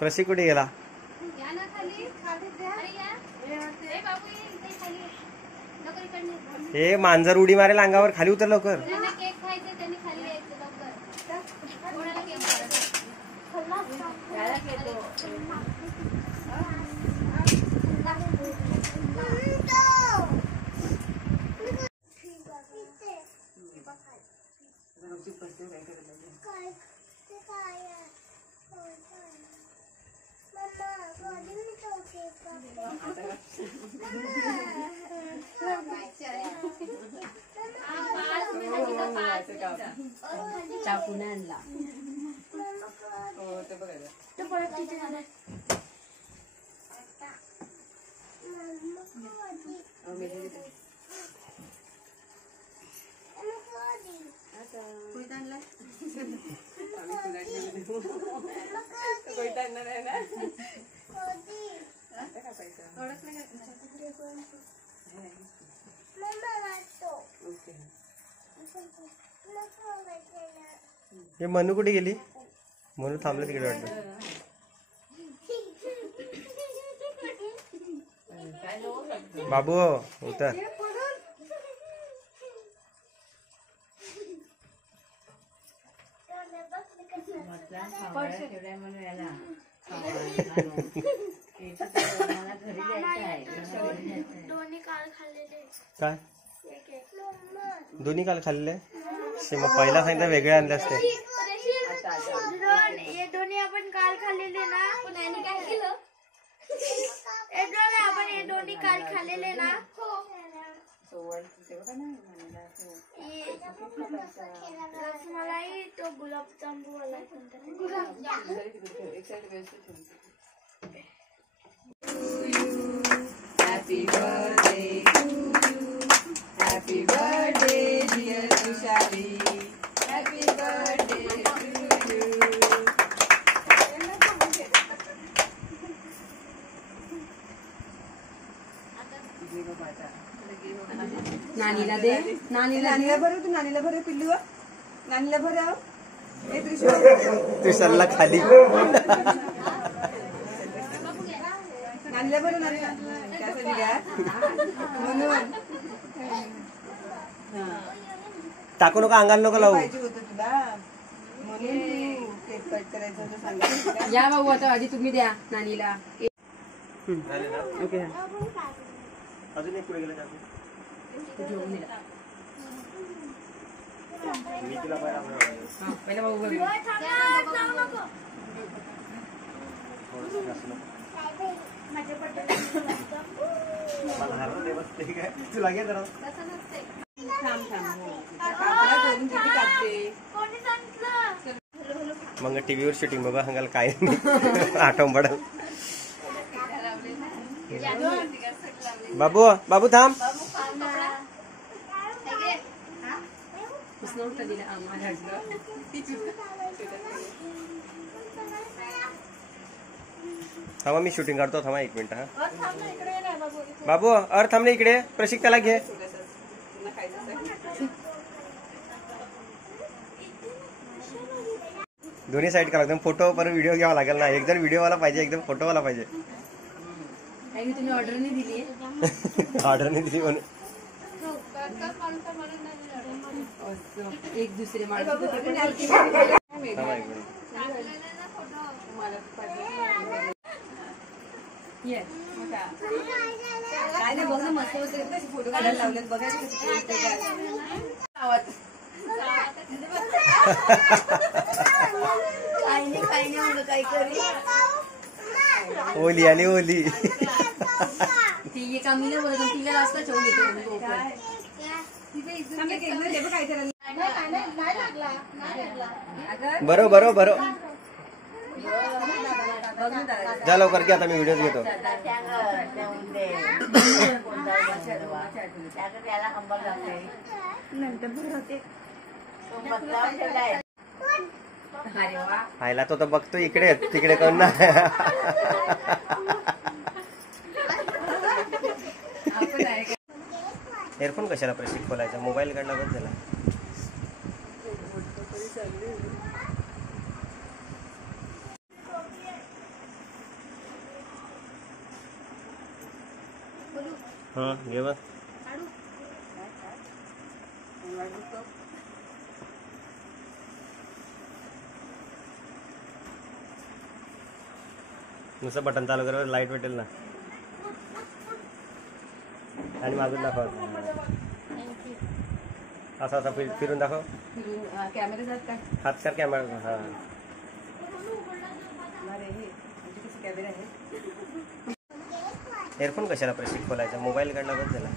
प्रशिक कुठे गेला? हे मांजर उडी मारेल अंगावर, खाली उतर लवकर. चाकून आणला. हे मनू कुठे गेली? मनू थांबलं तिकडे वाटतं. बाबू उतर. काय दोन्ही काल खाल्लेले? मग पहिला सांगितलं वेगळे आणले असते. दोन्ही आपण काल खाल्लेले ना. काय केलं? आपण हे दोन्ही काल खाल्लेले ना. रसमलाई तो गुलाबजामू वाला Happy birthday to you. Happy birthday dear Tushari. Happy birthday to you. नानीला दे. नानीला भरू. तू नानीला भरू पिल्लू. नानीला भराव. त्रिशलला खाली. नानीला भरू. नानीला त्यासाठी घ्या म्हणून. टाकू नका अंगाला नको लावू. पाहिजे होतं तुला म्हणून तू केक कट करायचं होतं सांगितलं. या बाबू आता आधी तुम्ही द्या नानीला. ओके अजून एक पुढे गेला टाकू. मी तिला पहिला बाबू बघ. तुला घे जरा. मग टीव्हीवर शूटिंग बघा सांगाल काय आठवण पडल. बाबू बाबू थांब. थांबा मी शूटिंग काढतो. थांबा 1 मिनिट. हा बाबू अर्थ थांबले इकडे. प्रशिक त्याला घे. दोन्ही साईड करा. एकदम फोटो पर व्हिडिओ घ्यावा लागेल ना. एकदम व्हिडिओवाला पाहिजे, एकदम फोटोवाला पाहिजे. तुम्ही ऑर्डर नाही दिली. ऑर्डर नाही दिली म्हणून एक दुसरे माणूस. काय नाही बघ ना मस्त मस्त फोटो काढायला लावलेत बघा. काही नाही म्हणलं काही करी. ओली आणि ओली. ती एक आम्ही नाही बोलत. तिला जास्त ठेवून देते. बरो बरो बरो जा लवकर की आता मी व्हिडिओ घेतो. खायला तो तर बघतो इकडे तिकडे कोण ना. एअरफोन कशाला प्रशिक खोलायचा. मोबाईल काढला बस झाला. घे बस. नुसतं बटन चालू कर, लाईट भेटेल ना. आणि मागून दाखव. असा असा फिरून दाखव. कॅमेरे जात काय हात कर कॅमेरा. हा कॅमेरा आहे. एअरफोन कशाला प्रेसिक खोलायचा, मोबाईल काढला बस त्याला.